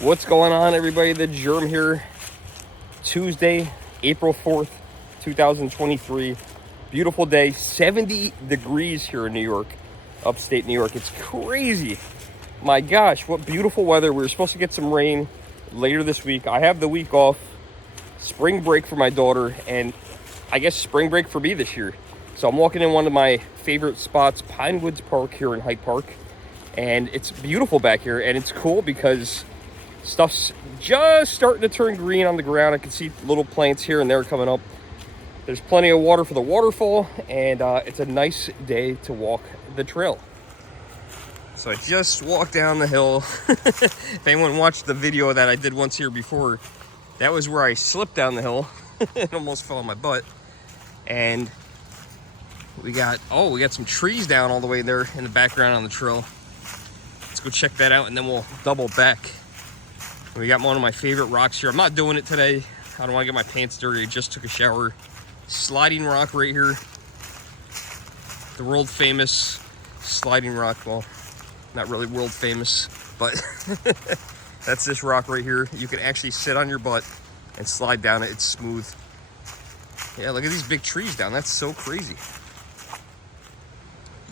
What's going on, everybody? The Germ here. Tuesday, April 4th, 2023. Beautiful day. 70 degrees here in New York, upstate New York. It's crazy. My gosh, what beautiful weather. We were supposed to get some rain later this week. I have the week off. Spring break for my daughter, and I guess spring break for me this year. So I'm walking in one of my favorite spots, Pinewoods Park here in Hyde Park. And it's beautiful back here, and it's cool because stuff's just starting to turn green on the ground. I can see little plants here and there coming up. There's plenty of water for the waterfall, and it's a nice day to walk the trail. So I just walked down the hill. If anyone watched the video that I did once here before, that was where I slipped down the hill and almost fell on my butt. And we got some trees down all the way there in the background on the trail. Let's go check that out, and then we'll double back. We got one of my favorite rocks here. I'm not doing it today. I don't want to get my pants dirty. I just took a shower. Sliding rock right here. The world famous sliding rock. Well, not really world famous, but that's this rock right here. You can actually sit on your butt and slide down it. It's smooth. Yeah, look at these big trees down. That's so crazy.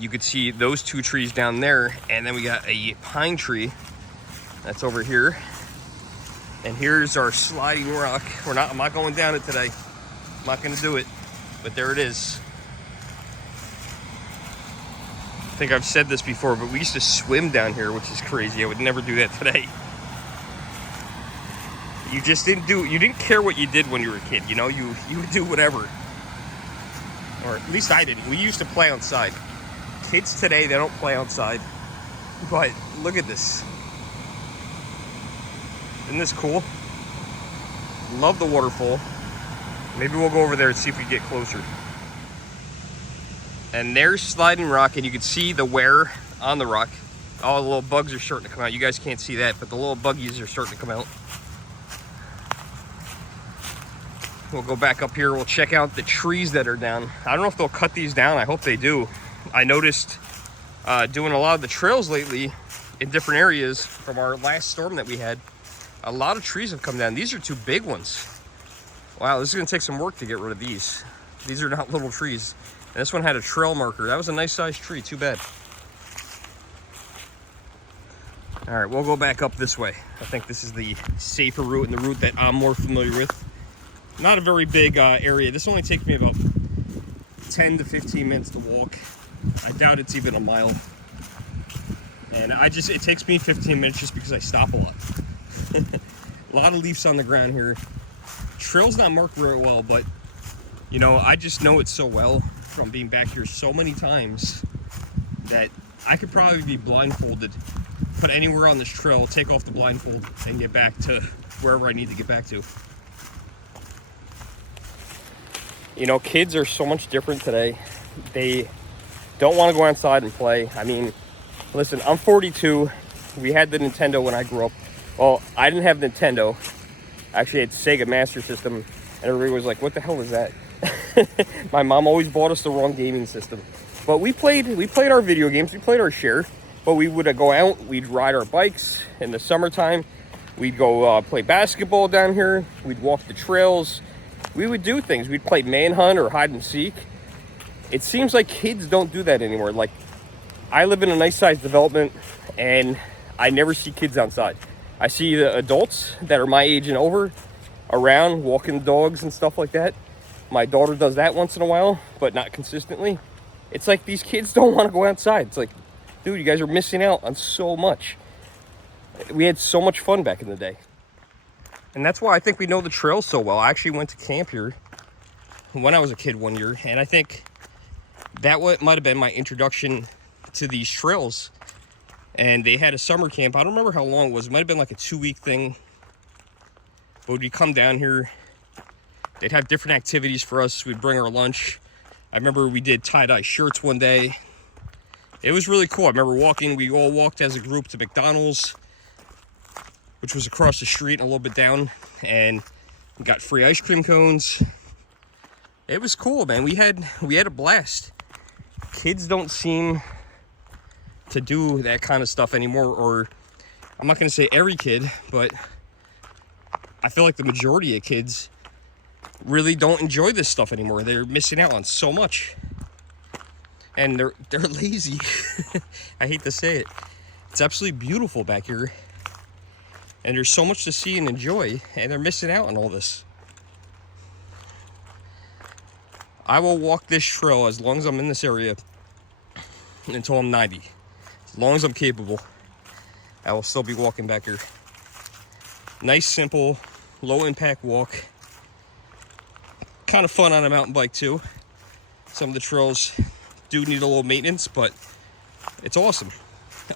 You could see those two trees down there, and then we got a pine tree that's over here. And here's our sliding rock. I'm not going down it today. I'm not gonna do it, but there it is. I think I've said this before, but we used to swim down here, which is crazy. I would never do that today. You didn't care what you did when you were a kid, you know? You would do whatever. Or at least I didn't. We used to play outside. Kids today, they don't play outside. But look at this. Isn't this cool? Love the waterfall. Maybe we'll go over there and see if we get closer. And there's sliding rock, and you can see the wear on the rock. All the little bugs are starting to come out. You guys can't see that, but the little buggies are starting to come out. We'll go back up here. We'll check out the trees that are down. I don't know if they'll cut these down. I hope they do. I noticed doing a lot of the trails lately in different areas from our last storm that we had. A lot of trees have come down. These are two big ones. Wow, this is gonna take some work to get rid of these. These are not little trees. And this one had a trail marker. That was a nice sized tree, too bad. All right, we'll go back up this way. I think this is the safer route and the route that I'm more familiar with. Not a very big area. This only takes me about 10 to 15 minutes to walk. I doubt it's even a mile. And it takes me 15 minutes just because I stop a lot. A lot of leaves on the ground here. Trail's not marked very well, but you know, I just know it so well from being back here so many times that I could probably be blindfolded, put anywhere on this trail, take off the blindfold, and get back to wherever I need to get back to. You know, kids are so much different today. They don't want to go outside and play. I mean, listen, I'm 42. We had the Nintendo when I grew up. Well, I didn't have Nintendo. I actually had Sega Master System, and everybody was like, what the hell is that? My mom always bought us the wrong gaming system. But we played our video games. We played our share. But we would go out. We'd ride our bikes in the summertime. We'd go play basketball down here. We'd walk the trails. We would do things. We'd play manhunt or hide and seek. It seems like kids don't do that anymore. Like, I live in a nice sized development, and I never see kids outside. I see the adults that are my age and over around walking dogs and stuff like that. My daughter does that once in a while, but not consistently. It's like these kids don't want to go outside. It's like, dude, you guys are missing out on so much. We had so much fun back in the day. And that's why I think we know the trails so well. I actually went to camp here when I was a kid one year, and I think that might have been my introduction to these trails. And they had a summer camp. I don't remember how long it was. It might have been like a 2-week thing. But we'd come down here. They'd have different activities for us. We'd bring our lunch. I remember we did tie-dye shirts one day. It was really cool. I remember we all walked as a group to McDonald's, which was across the street and a little bit down. And we got free ice cream cones. It was cool, man. We had a blast. Kids don't seem to do that kind of stuff anymore, or I'm not going to say every kid, but I feel like the majority of kids really don't enjoy this stuff anymore. They're missing out on so much. And they're lazy. I hate to say it. It's absolutely beautiful back here. And there's so much to see and enjoy, and they're missing out on all this. I will walk this trail as long as I'm in this area until I'm 90. As long as I'm capable, I will still be walking back here. Nice, simple, low impact walk. Kind of fun on a mountain bike too. Some of the trails do need a little maintenance, but it's awesome.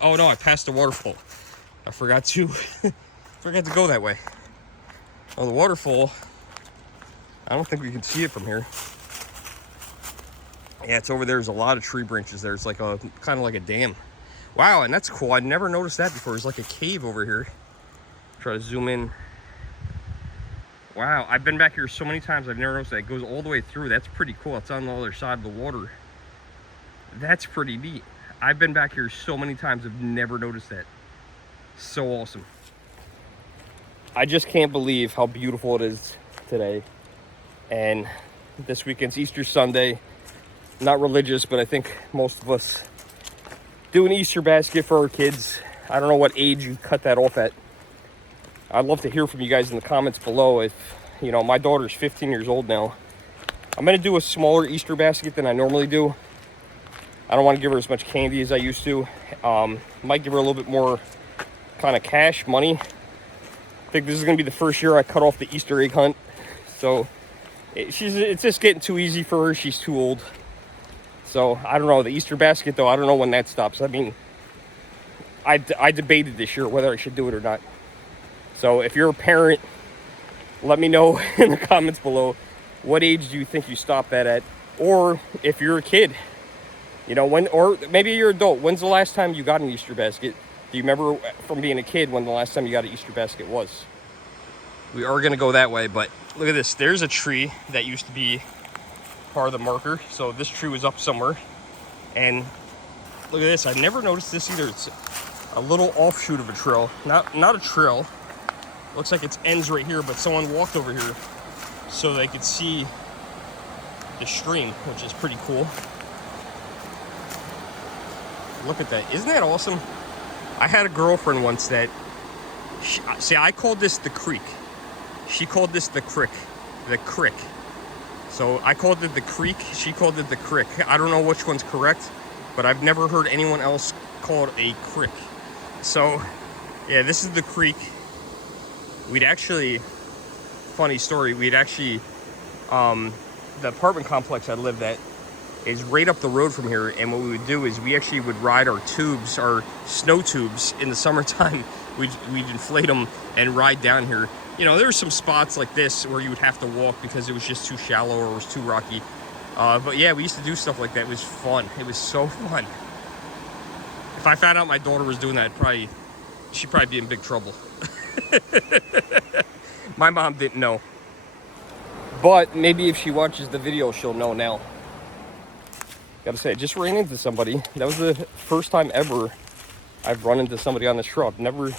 Oh no, I passed the waterfall. I forgot to go that way. Oh, the waterfall, I don't think we can see it from here. Yeah, it's over there. There's a lot of tree branches there. It's like a kind of like a dam. Wow, and that's cool. I'd never noticed that before. There's like a cave over here. Try to zoom in. Wow, I've been back here so many times. I've never noticed that. It goes all the way through. That's pretty cool. It's on the other side of the water. That's pretty neat. I've been back here so many times. I've never noticed that. So awesome. I just can't believe how beautiful it is today. And this weekend's Easter Sunday. Not religious, but I think most of us do an Easter basket for our kids. I don't know what age you cut that off at. I'd love to hear from you guys in the comments below. If, you know, my daughter's 15 years old now. I'm going to do a smaller Easter basket than I normally do. I don't want to give her as much candy as I used to. Might give her a little bit more kind of cash, money. I think this is going to be the first year I cut off the Easter egg hunt. So it's just getting too easy for her. She's too old. So I don't know. The Easter basket, though, I don't know when that stops. I mean, I debated this year whether I should do it or not. So if you're a parent, let me know in the comments below. What age do you think you stop that at? Or if you're a kid, you know, when, or maybe you're an adult. When's the last time you got an Easter basket? Do you remember from being a kid when the last time you got an Easter basket was? We are going to go that way, but look at this. There's a tree that used to be part of the marker. So this tree was up somewhere. And look at this. I've never noticed this either. It's a little offshoot of a trail. Not a trail. Looks like its ends right here, but someone walked over here so they could see the stream, which is pretty cool. Look at that. Isn't that awesome? I had a girlfriend once that, I called this the creek. She called this the crick. The crick. So I called it the creek. She called it the crick. I don't know which one's correct, but I've never heard anyone else call it a crick. So, yeah, this is the creek. We'd actually, funny story, the apartment complex I lived at is right up the road from here, and what we would do is we actually would ride our tubes, our snow tubes in the summertime. We'd inflate them and ride down here. You know, there were some spots like this where you would have to walk because it was just too shallow or it was too rocky. But yeah, we used to do stuff like that. It was fun. It was so fun. If I found out my daughter was doing that, she'd probably be in big trouble. My mom didn't know. But maybe if she watches the video, she'll know now. Gotta say, I just ran into somebody. That was the first time ever I've run into somebody on this trail. I've never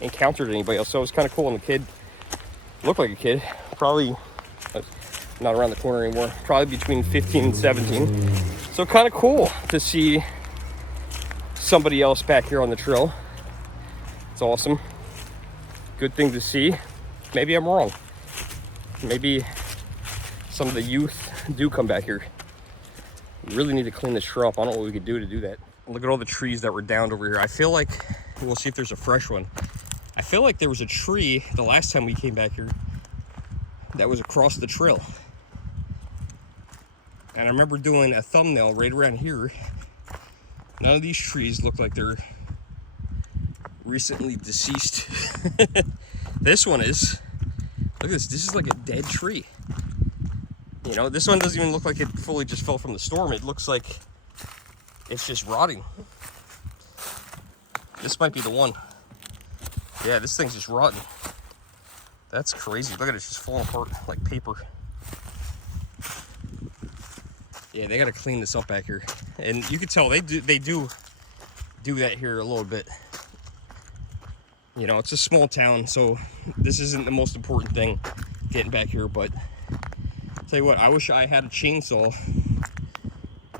encountered anybody else, so it was kind of cool. And the kid looked like a kid, probably not around the corner anymore, probably between 15 and 17. So kind of cool to see somebody else back here on the trail. It's awesome. Good thing to see. Maybe I'm wrong. Maybe some of the youth do come back here. We really need to clean this trail up. I don't know what we could do to do that. Look at all the trees that were downed over here. I feel like, we'll see if there's a fresh one. I feel like there was a tree the last time we came back here that was across the trail. And I remember doing a thumbnail right around here. None of these trees look like they're recently deceased. This one is. Look at this. This is like a dead tree. You know, this one doesn't even look like it fully just fell from the storm. It looks like it's just rotting. This might be the one. Yeah, this thing's just rotten. That's crazy. Look at it, it's just falling apart like paper. Yeah, they gotta clean this up back here. And you can tell they do that here a little bit. You know, it's a small town, so this isn't the most important thing getting back here. But I'll tell you what, I wish I had a chainsaw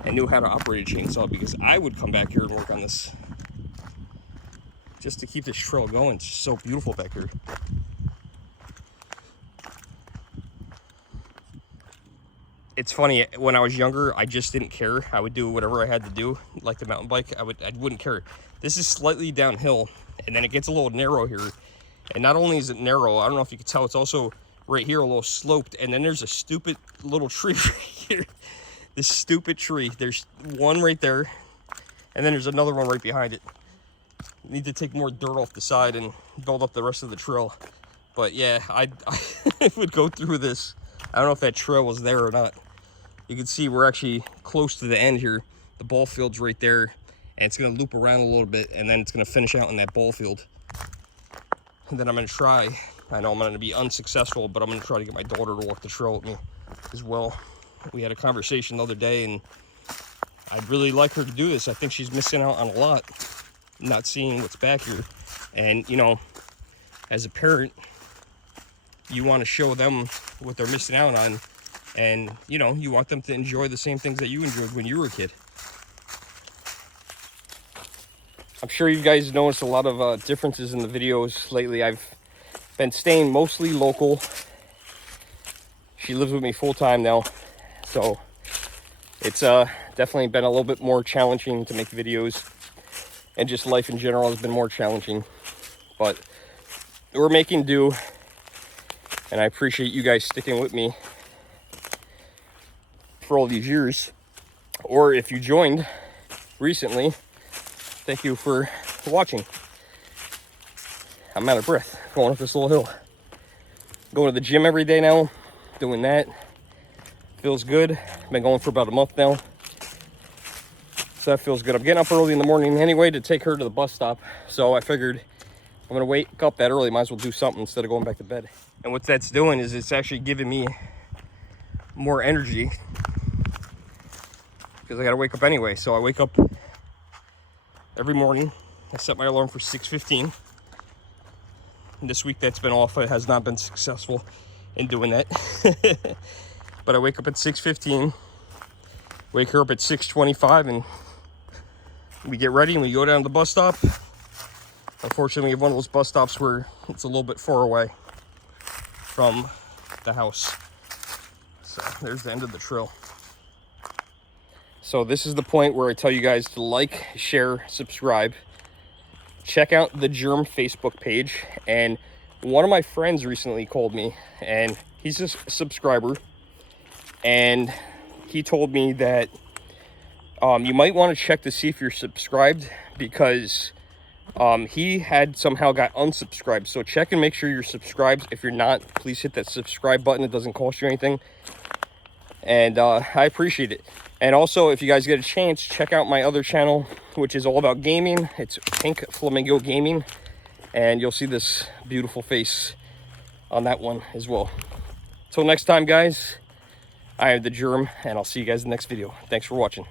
and knew how to operate a chainsaw, because I would come back here and work on this just to keep this trail going. It's just so beautiful back here. It's funny, when I was younger, I just didn't care. I would do whatever I had to do, like the mountain bike. I wouldn't care. This is slightly downhill, and then it gets a little narrow here. And not only is it narrow, I don't know if you can tell, it's also right here a little sloped. And then there's a stupid little tree right here. This stupid tree. There's one right there, and then there's another one right behind it. Need to take more dirt off the side and build up the rest of the trail. But yeah, I would go through this. I don't know if that trail was there or not. You can see we're actually close to the end here. The ball field's right there, and it's gonna loop around a little bit, and then it's gonna finish out in that ball field. And then I'm gonna try, I know I'm gonna be unsuccessful, but I'm gonna try to get my daughter to walk the trail with me as well. We had a conversation the other day, and I'd really like her to do this. I think she's missing out on a lot, not seeing what's back here. And you know, as a parent, you want to show them what they're missing out on, and you know, you want them to enjoy the same things that you enjoyed when you were a kid. I'm sure you guys noticed a lot of differences in the videos lately. I've been staying mostly local. She lives with me full-time now, so it's definitely been a little bit more challenging to make videos, and just life in general has been more challenging, but we're making do. And I appreciate you guys sticking with me for all these years. Or if you joined recently, thank you for watching. I'm out of breath going up this little hill. Going to the gym every day now, doing that. Feels good. Been going for about a month now. So that feels good. I'm getting up early in the morning anyway to take her to the bus stop. So I figured I'm gonna wake up that early. Might as well do something instead of going back to bed. And what that's doing is it's actually giving me more energy, because I gotta wake up anyway. So I wake up every morning. I set my alarm for 6:15. And this week that's been off. It has not been successful in doing that. But I wake up at 6:15, wake her up at 6:25, and we get ready and we go down to the bus stop. Unfortunately, we have one of those bus stops where it's a little bit far away from the house. So there's the end of the trail. So this is the point where I tell you guys to like, share, subscribe. Check out the Germ Facebook page. And one of my friends recently called me, and he's a subscriber, and he told me that you might want to check to see if you're subscribed, because he had somehow got unsubscribed. So check and make sure you're subscribed. If you're not, please hit that subscribe button. It doesn't cost you anything, and I appreciate it. And also, if you guys get a chance, check out my other channel, which is all about gaming. It's Pink Flamingo Gaming, and you'll see this beautiful face on that one as well. Till next time, guys, I am the Germ, and I'll see you guys in the next video. Thanks for watching.